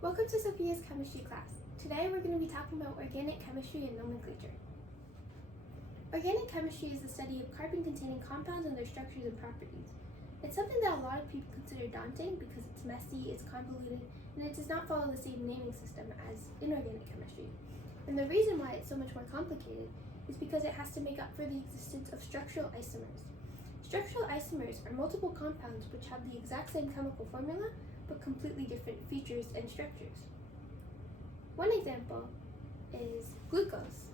Welcome to Sophia's chemistry class. Today we're going to be talking about organic chemistry and nomenclature. Organic chemistry is the study of carbon-containing compounds and their structures and properties. It's something that a lot of people consider daunting because it's messy, it's convoluted, and it does not follow the same naming system as inorganic chemistry. And the reason why it's so much more complicated is because it has to make up for the existence of structural isomers. Structural isomers are multiple compounds which have the exact same chemical formula but completely different features and structures. One example is glucose.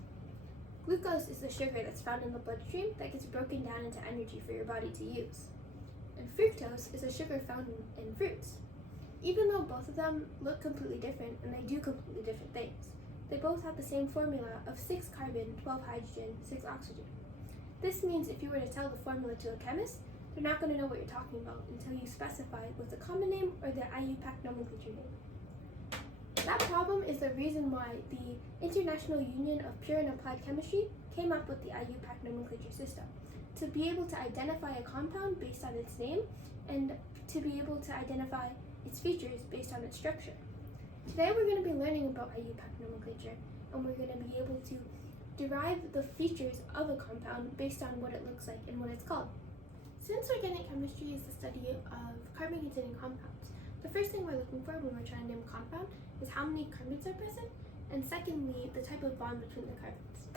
Glucose is the sugar that's found in the bloodstream that gets broken down into energy for your body to use. And fructose is a sugar found in fruits. Even though both of them look completely different and they do completely different things, they both have the same formula of 6 carbon, 12 hydrogen, 6 oxygen. This means if you were to tell the formula to a chemist, they're not going to know what you're talking about until you specify with the common name or the IUPAC nomenclature name. That problem is the reason why the International Union of Pure and Applied Chemistry came up with the IUPAC nomenclature system, to be able to identify a compound based on its name and to be able to identify its features based on its structure. Today we're going to be learning about IUPAC nomenclature, and we're going to be able to derive the features of a compound based on what it looks like and what it's called. Since organic chemistry is the study of carbon-containing compounds, the first thing we're looking for when we're trying to name a compound is how many carbons are present, and secondly, the type of bond between the carbons.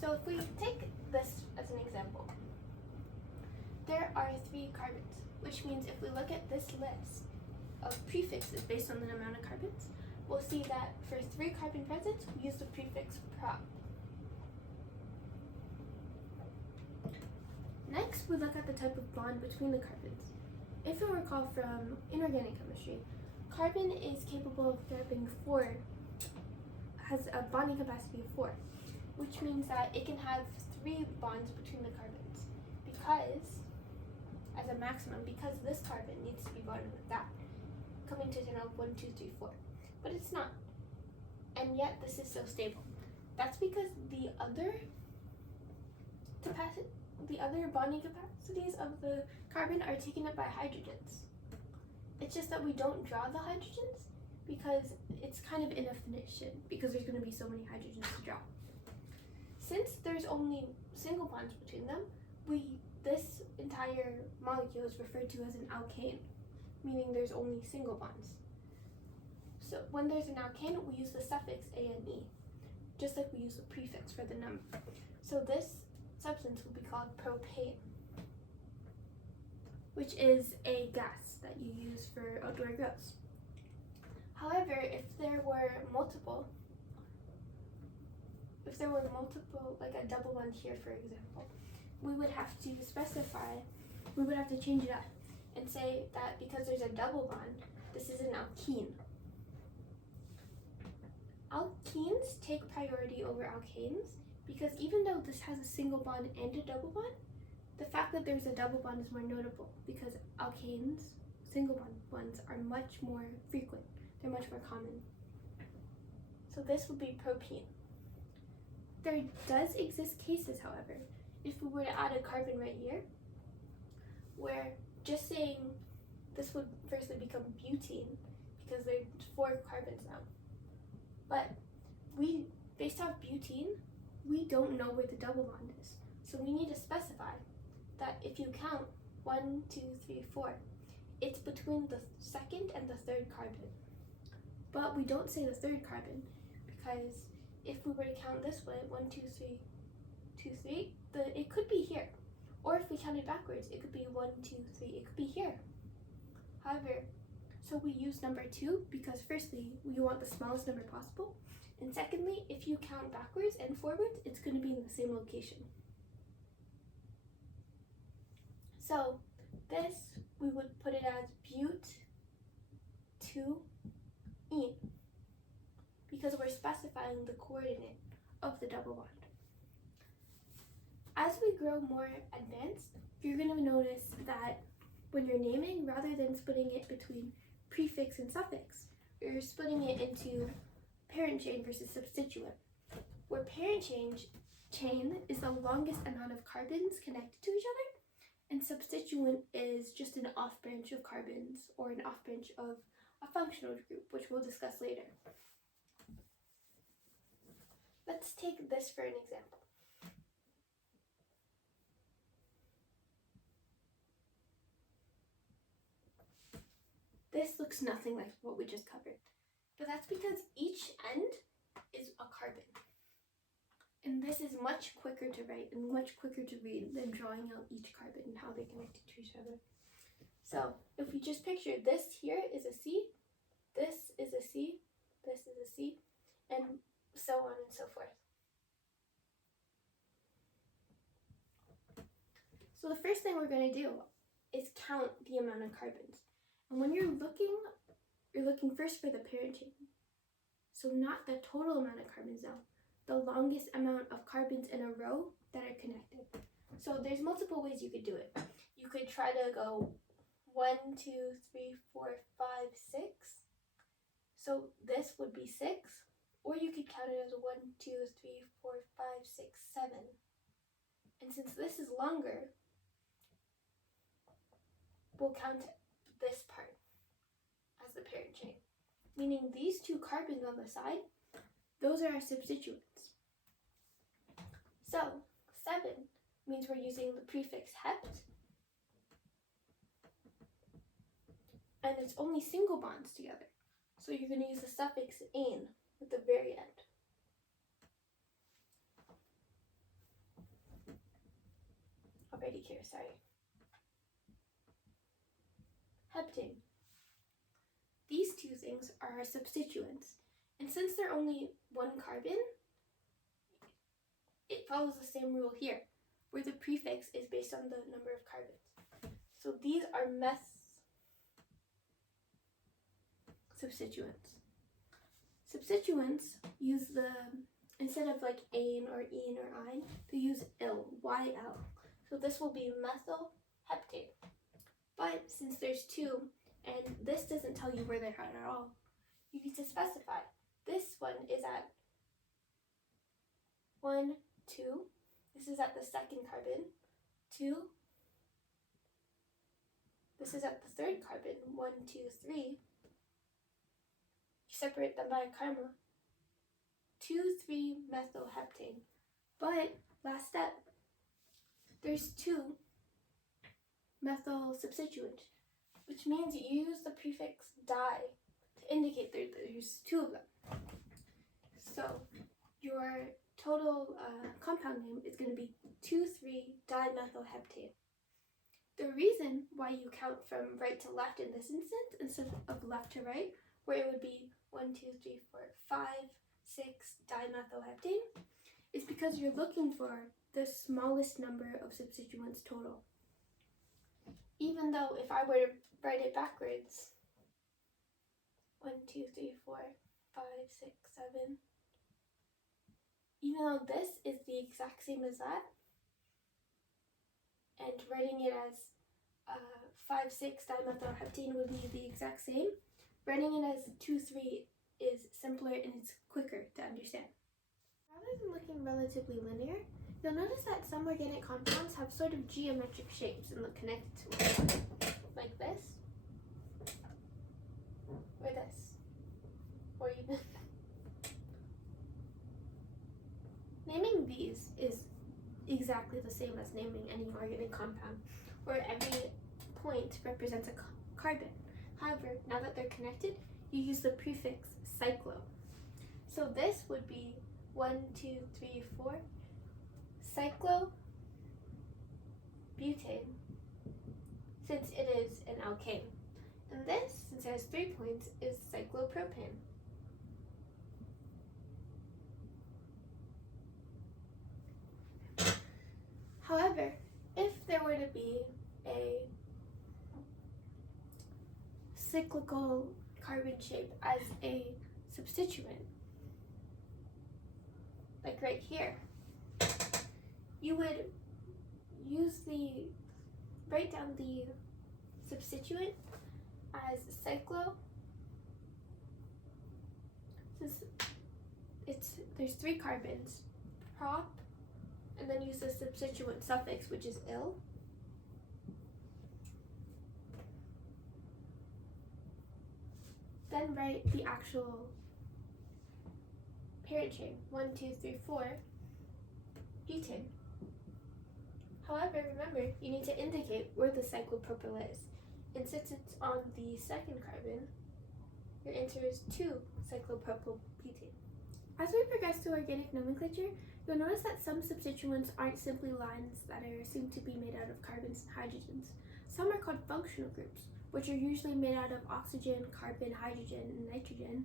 So if we take this as an example, there are 3 carbons, which means if we look at this list of prefixes based on the amount of carbons, we'll see that for 3 carbon presents, we use the prefix prop. Next, we look at the type of bond between the carbons. If you recall from inorganic chemistry, carbon is capable of grabbing 4, has a bonding capacity of 4, which means that it can have 3 bonds between the carbons because, as a maximum, because this carbon needs to be bonded with that, coming to a total of 1, 2, 3, 4. But it's not, and yet this is so stable. That's because the other bonding capacities of the carbon are taken up by hydrogens. It's just that we don't draw the hydrogens because it's kind of inefficient because there's going to be so many hydrogens to draw. Since there's only single bonds between them, this entire molecule is referred to as an alkane, meaning there's only single bonds. So when there's an alkane, we use the suffix ane, just like we use the prefix for the number. So this substance will be called propane, which is a gas that you use for outdoor grills. However, if there were multiple, like a double bond here, for example, we would have to change it up and say that because there's a double bond, this is an alkene. Alkenes take priority over alkanes because even though this has a single bond and a double bond, the fact that there's a double bond is more notable because alkanes, single bond ones, are much more frequent. They're much more common. So this would be propene. There does exist cases, however, if we were to add a carbon right here, where just saying this would firstly become butene because there's 4 carbons now. But based off butene, we don't know where the double bond is. So we need to specify that if you count 1, 2, 3, 4, it's between the second and the third carbon. But we don't say the third carbon because if we were to count this way, 1, 2, 3, 2, 3, it could be here. Or if we counted backwards, it could be 1, 2, 3, it could be here. However, so we use number 2 because firstly, we want the smallest number possible. And secondly, if you count backwards and forwards, it's going to be in the same location. So this, we would put it as but2ene because we're specifying the coordinate of the double bond. As we grow more advanced, you're going to notice that when you're naming, rather than splitting it between prefix and suffix, you're splitting it into parent chain versus substituent, where parent chain is the longest amount of carbons connected to each other, and substituent is just an off branch of carbons or an off branch of a functional group, which we'll discuss later. Let's take this for an example. This looks nothing like what we just covered, but that's because each end is a carbon. And this is much quicker to write and much quicker to read than drawing out each carbon and how they connect to each other. So if we just picture this here is a C, this is a C, this is a C, and so on and so forth. So the first thing we're going to do is count the amount of carbons. And when you're looking first for the parent chain. So not the total amount of carbons now, the longest amount of carbons in a row that are connected. So there's multiple ways you could do it. You could try to go 1, 2, 3, 4, 5, 6. So this would be 6. Or you could count it as 1, 2, 3, 4, 5, 6, 7. And since this is longer, we'll count this part as the parent chain. Meaning these two carbons on the side, those are our substituents. So 7 means we're using the prefix hept, and it's only single bonds together. So you're going to use the suffix "ane" at the very end. Already here, sorry. Heptane. These two things are our substituents, and since they're only one carbon, it follows the same rule here, where the prefix is based on the number of carbons. So these are substituents. Substituents use instead of like ane or een or ein, they use il, YL. So this will be methyl heptane. But since there's two, and this doesn't tell you where they're at all, you need to specify. This one is at 1, 2. This is at the second carbon. 2. This is at the third carbon. 1, 2, 3. You separate them by a comma. 2, 3 methyl heptane. But last step, there's 2 methyl substituent, which means you use the prefix di to indicate there's 2 of them. So your total compound name is going to be 2,3-dimethylheptane. The reason why you count from right to left in this instance instead of left to right, where it would be 1, 2, 3, 4, 5, 6 dimethylheptane, is because you're looking for the smallest number of substituents total. Even though if I were to write it backwards, 1, 2, 3, 4, 5, 6, 7, even though this is the exact same as that, and writing it as 5, 6 dimethylheptane would be the exact same, writing it as 2, 3 is simpler and it's quicker to understand. Rather than looking relatively linear, you'll notice that some organic compounds have sort of geometric shapes and look connected to one another, like this, or this, or even naming these is exactly the same as naming any organic compound, where every point represents a carbon. However, now that they're connected, you use the prefix cyclo. So this would be 1, 2, 3, 4, cyclobutane, since it is an alkane. And this, since it has 3 points, is cyclopropane. However, if there were to be a cyclical carbon shape as a substituent, like right here, you would write down the substituent as cyclo, since there's 3 carbons, prop, and then use the substituent suffix, which is il. then write the actual parent chain, 1, 2, 3, 4, butane. However, remember, you need to indicate where the cyclopropyl is. And since it's on the second carbon, your answer is 2-cyclopropyl butane. As we progress through organic nomenclature, you'll notice that some substituents aren't simply lines that are assumed to be made out of carbons and hydrogens. Some are called functional groups, which are usually made out of oxygen, carbon, hydrogen, and nitrogen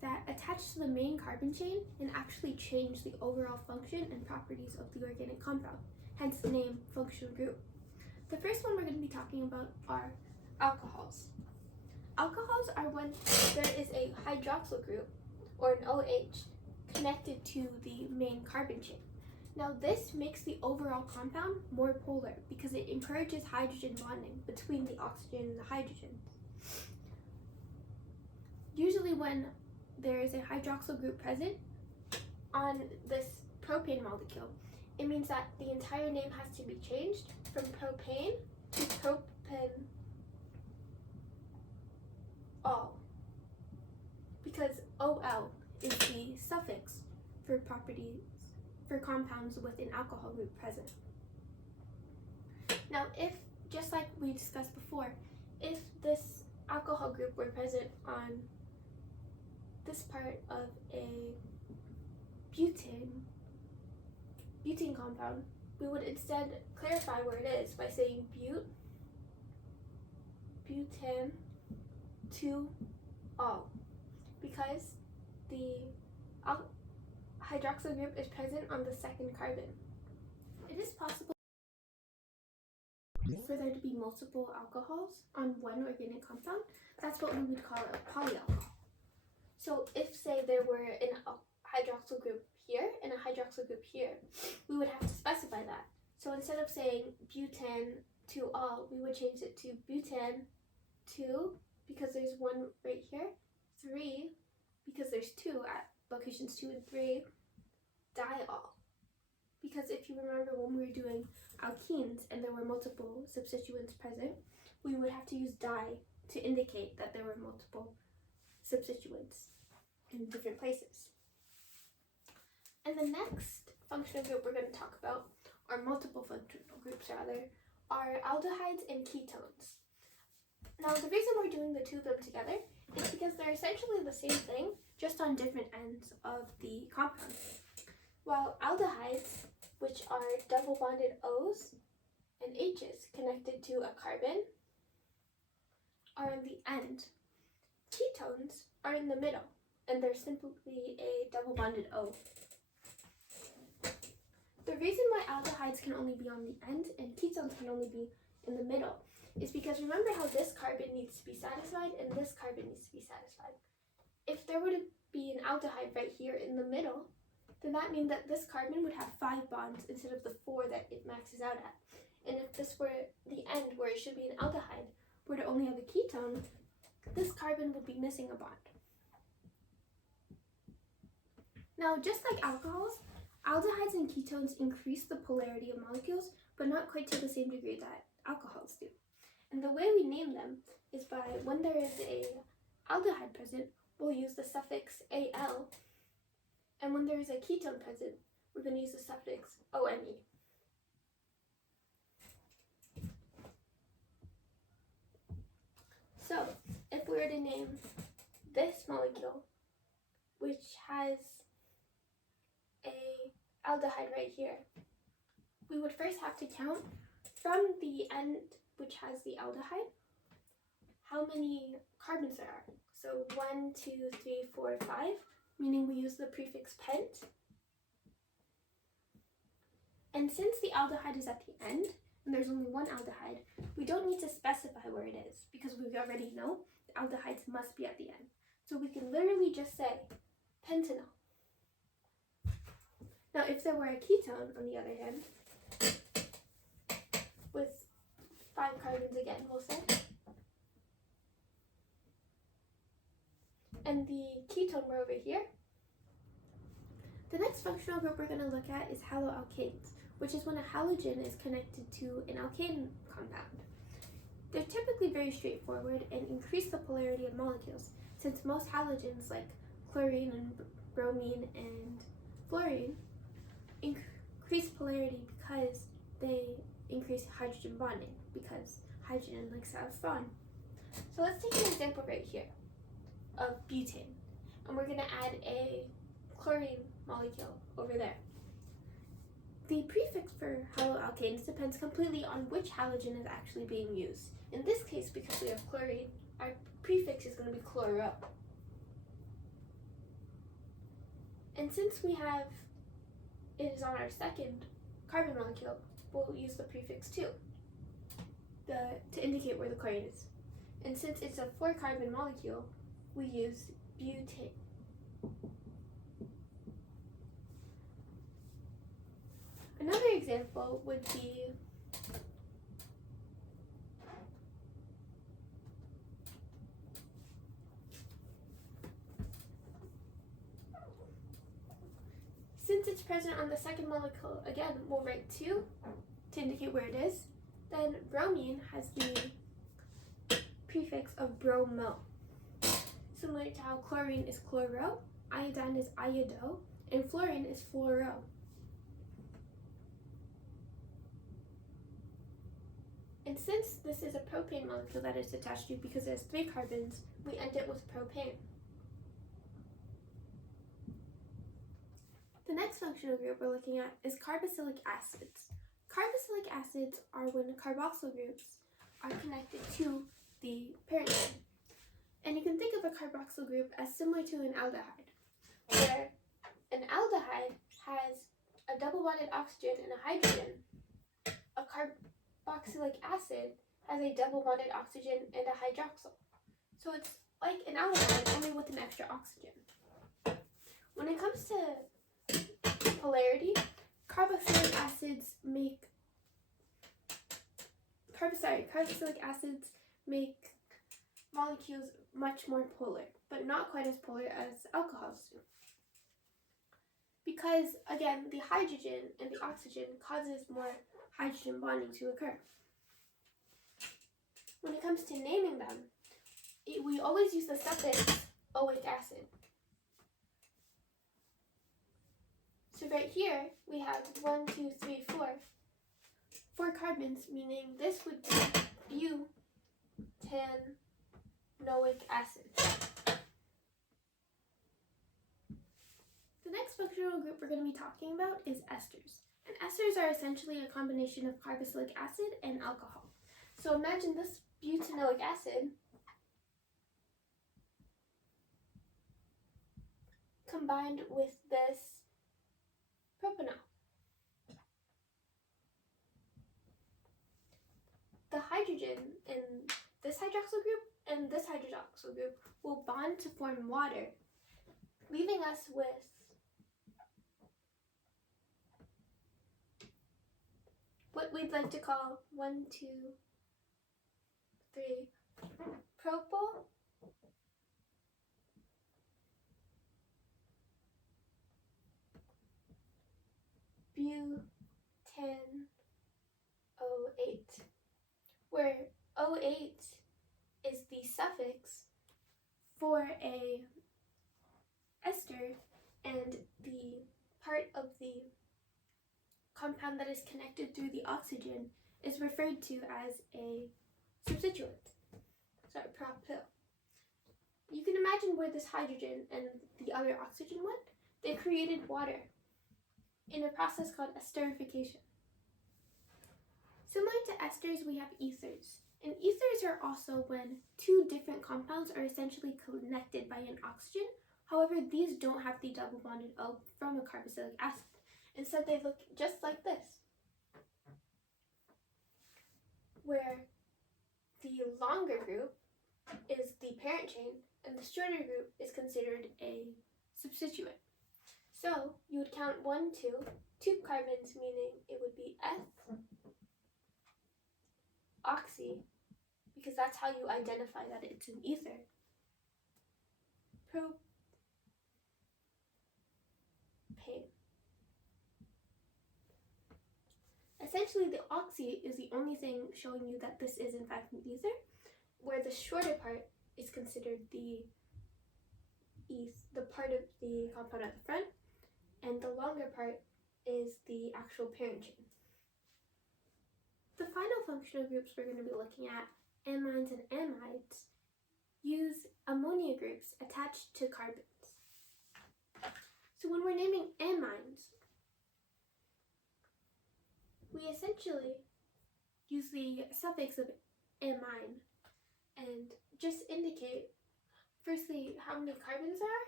that attach to the main carbon chain and actually change the overall function and properties of the organic compound, hence the name functional group. The first one we're going to be talking about are alcohols. Alcohols are when there is a hydroxyl group, or an OH, connected to the main carbon chain. Now this makes the overall compound more polar because it encourages hydrogen bonding between the oxygen and the hydrogen. Usually when there is a hydroxyl group present on this propane molecule, it means that the entire name has to be changed from propane to propanol, because OL is the suffix for compounds with an alcohol group present. Now if, just like we discussed before, if this alcohol group were present on this part of a butane compound, we would instead clarify where it is by saying butan 2-ol, because the hydroxyl group is present on the second carbon. It is possible for there to be multiple alcohols on one organic compound. That's what we would call a polyalcohol. So if, say, there were an hydroxyl group here and a hydroxyl group here, we would have to specify that. So instead of saying butan 2-ol, we would change it to butan 2, because there's 1 right here, 3, because there's 2 at locations 2 and 3, diol. Because if you remember when we were doing alkenes and there were multiple substituents present, we would have to use di to indicate that there were multiple substituents in different places. And the next functional group we're going to talk about, or multiple functional groups rather, are aldehydes and ketones. Now the reason we're doing the two of them together is because they're essentially the same thing, just on different ends of the compound. While aldehydes, which are double bonded O's and H's connected to a carbon, are on the end, ketones are in the middle, and they're simply a double bonded O. The reason why aldehydes can only be on the end and ketones can only be in the middle is because remember how this carbon needs to be satisfied and this carbon needs to be satisfied. If there were to be an aldehyde right here in the middle, then that means that this carbon would have 5 bonds instead of the 4 that it maxes out at. And if this were the end where it should be an aldehyde, were to only have a ketone, this carbon would be missing a bond. Now, just like alcohols, aldehydes and ketones increase the polarity of molecules, but not quite to the same degree that alcohols do. And the way we name them is by, when there is a aldehyde present, we'll use the suffix al, and when there is a ketone present, we're going to use the suffix one. So, if we were to name this molecule, which has a aldehyde right here, we would first have to count from the end which has the aldehyde how many carbons there are. So 1, 2, 3, 4, 5, meaning we use the prefix pent. And since the aldehyde is at the end, and there's only one aldehyde, we don't need to specify where it is because we already know the aldehydes must be at the end. So we can literally just say pentanol. Now if there were a ketone, on the other hand, with 5 carbons again, we'll say, and the ketone were over here, the next functional group we're going to look at is haloalkanes, which is when a halogen is connected to an alkane compound. They're typically very straightforward and increase the polarity of molecules, since most halogens like chlorine and bromine and fluorine increase polarity because they increase hydrogen bonding, because hydrogen likes to have fun. So let's take an example right here of butane, and we're going to add a chlorine molecule over there. The prefix for haloalkanes depends completely on which halogen is actually being used. In this case, because we have chlorine, our prefix is going to be chloro. And since it is on our second carbon molecule, we'll use the prefix 2 to indicate where the chlorine is. And since it's a 4-carbon molecule, we use butane. Another example would be since it's present on the second molecule, again, we'll write 2 to indicate where it is. Then bromine has the prefix of bromo. Similar to how chlorine is chloro, iodine is iodo, and fluorine is fluoro. And since this is a propane molecule that it's attached to because it has 3 carbons, we end it with propane. The next functional group we're looking at is carboxylic acids. Carboxylic acids are when carboxyl groups are connected to the parent chain. And you can think of a carboxyl group as similar to an aldehyde, where an aldehyde has a double-bonded oxygen and a hydrogen. A carboxylic acid has a double-bonded oxygen and a hydroxyl. So it's like an aldehyde, only with an extra oxygen. When it comes to polarity, carboxylic acids make molecules much more polar, but not quite as polar as alcohols do. Because, again, the hydrogen and the oxygen causes more hydrogen bonding to occur. When it comes to naming them, we always use the suffix oic acid. So right here, we have 1, 2, 3, 4. 4 carbons, meaning this would be butanoic acid. The next functional group we're going to be talking about is esters. And esters are essentially a combination of carboxylic acid and alcohol. So imagine this butanoic acid combined with this propanol. The hydrogen in this hydroxyl group and this hydroxyl group will bond to form water, leaving us with what we'd like to call 1, 2, 3 propyl butanoate, where O8 is the suffix for a ester, and the part of the compound that is connected through the oxygen is referred to as a substituent, propyl. You can imagine where this hydrogen and the other oxygen went. They created water in a process called esterification. Similar to esters, we have ethers. And ethers are also when 2 different compounds are essentially connected by an oxygen. However, these don't have the double bonded O from a carboxylic acid. Instead, they look just like this, where the longer group is the parent chain and the shorter group is considered a substituent. So you would count 1, 2 carbons, meaning it would be oxy, because that's how you identify that it's an ether. Propane. Essentially, the oxy is the only thing showing you that this is in fact an ether, where the shorter part is considered the is the part of the compound at the front, and the longer part is the actual parent chain. The final functional groups we're going to be looking at, amines and amides, use ammonia groups attached to carbons. So when we're naming amines, we essentially use the suffix of amine and just indicate firstly how many carbons there are,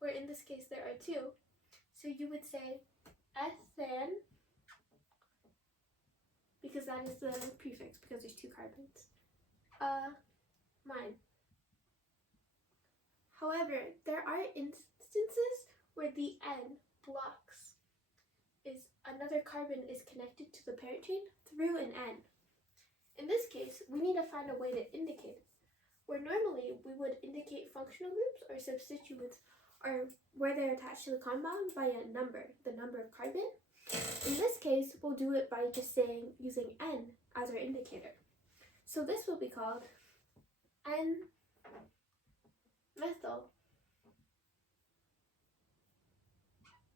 or in this case there are 2. So you would say ethan, because that is the prefix, because there's 2 carbons. Mine. However, there are instances where the N blocks is another carbon is connected to the parent chain through an N. In this case, we need to find a way to indicate it, where normally we would indicate functional groups or substituents or where they're attached to the compound by a number, the number of carbon. In this case, we'll do it by just using N as our indicator. So this will be called N-methyl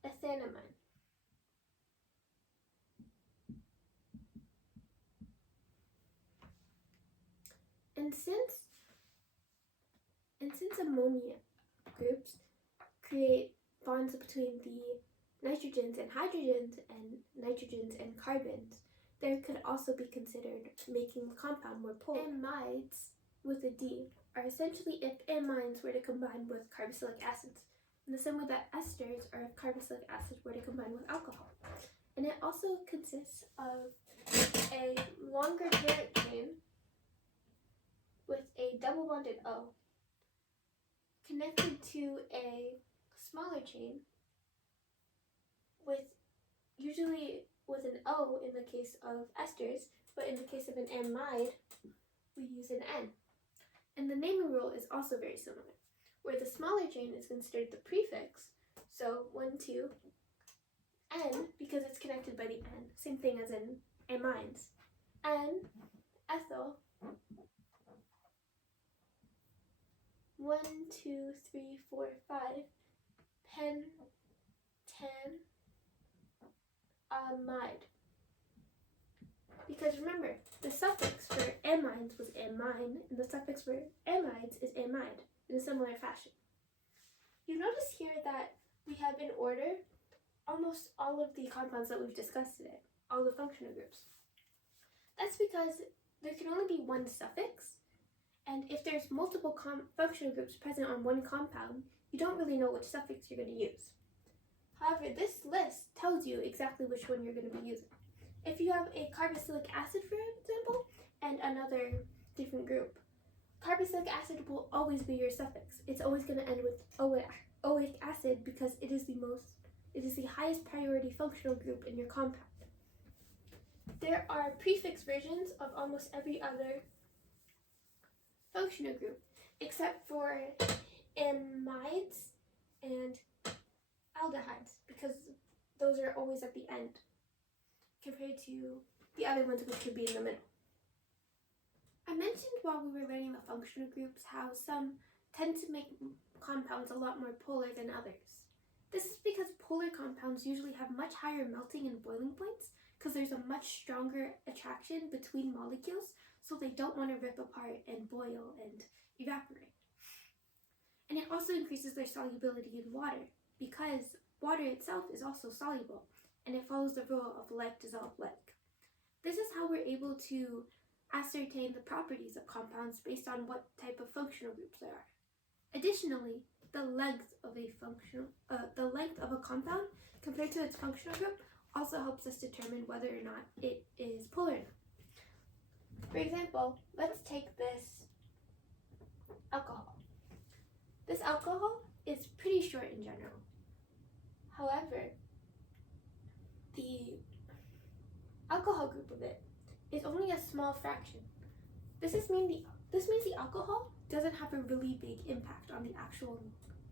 ethanamine. And since ammonia groups create bonds between the nitrogens and hydrogens and nitrogens and carbons, there could also be considered making the compound more polar. Amides with a D are essentially if amines were to combine with carboxylic acids, in the same way that esters are if carboxylic acid were to combine with alcohol. And it also consists of a longer parent chain with a double bonded O connected to a smaller chain with usually with an O in the case of esters, but in the case of an amide, we use an N. And the naming rule is also very similar, where the smaller chain is considered the prefix, so 1, 2, N, because it's connected by the N, same thing as in amines. N, ethyl, 1, 2, 3, 4, 5, pentanamide. Because remember, the suffix for amines was amine, and the suffix for amides is amide, in a similar fashion. You notice here that we have in order almost all of the compounds that we've discussed today, all the functional groups. That's because there can only be one suffix, and if there's multiple functional groups present on one compound, you don't really know which suffix you're going to use. However, this list tells you exactly which one you're going to be using. If you have a carboxylic acid, for example, and another different group, carboxylic acid will always be your suffix. It's always going to end with oic acid because it is the highest priority functional group in your compound. There are prefix versions of almost every other functional group, except for amides and aldehydes, because those are always at the end, compared to the other ones which could be in the middle. I mentioned while we were learning the functional groups how some tend to make compounds a lot more polar than others. This is because polar compounds usually have much higher melting and boiling points because there's a much stronger attraction between molecules, so they don't want to rip apart and boil and evaporate. And it also increases their solubility in water because water itself is also soluble and it follows the rule of like dissolve like. This is how we're able to ascertain the properties of compounds based on what type of functional groups there are. Additionally, the length of a compound compared to its functional group also helps us determine whether or not it is polar or not. For example, let's take this alcohol. This alcohol is pretty short in general. However, the alcohol group of it is only a small fraction. This means the alcohol doesn't have a really big impact on the actual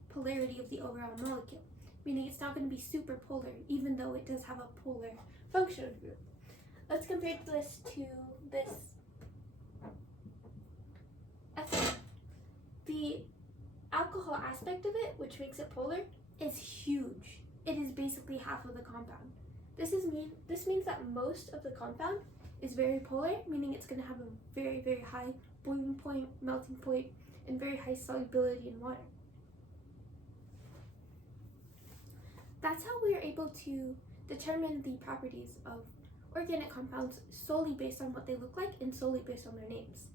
polarity of the overall molecule, meaning it's not going to be super polar even though it does have a polar functional group. Let's compare this to this ethanol. The alcohol aspect of it, which makes it polar, is huge. It is basically half of the compound. This means that most of the compound is very polar, meaning it's going to have a very, very high boiling point, melting point, and very high solubility in water. That's how we are able to determine the properties of organic compounds solely based on what they look like and solely based on their names.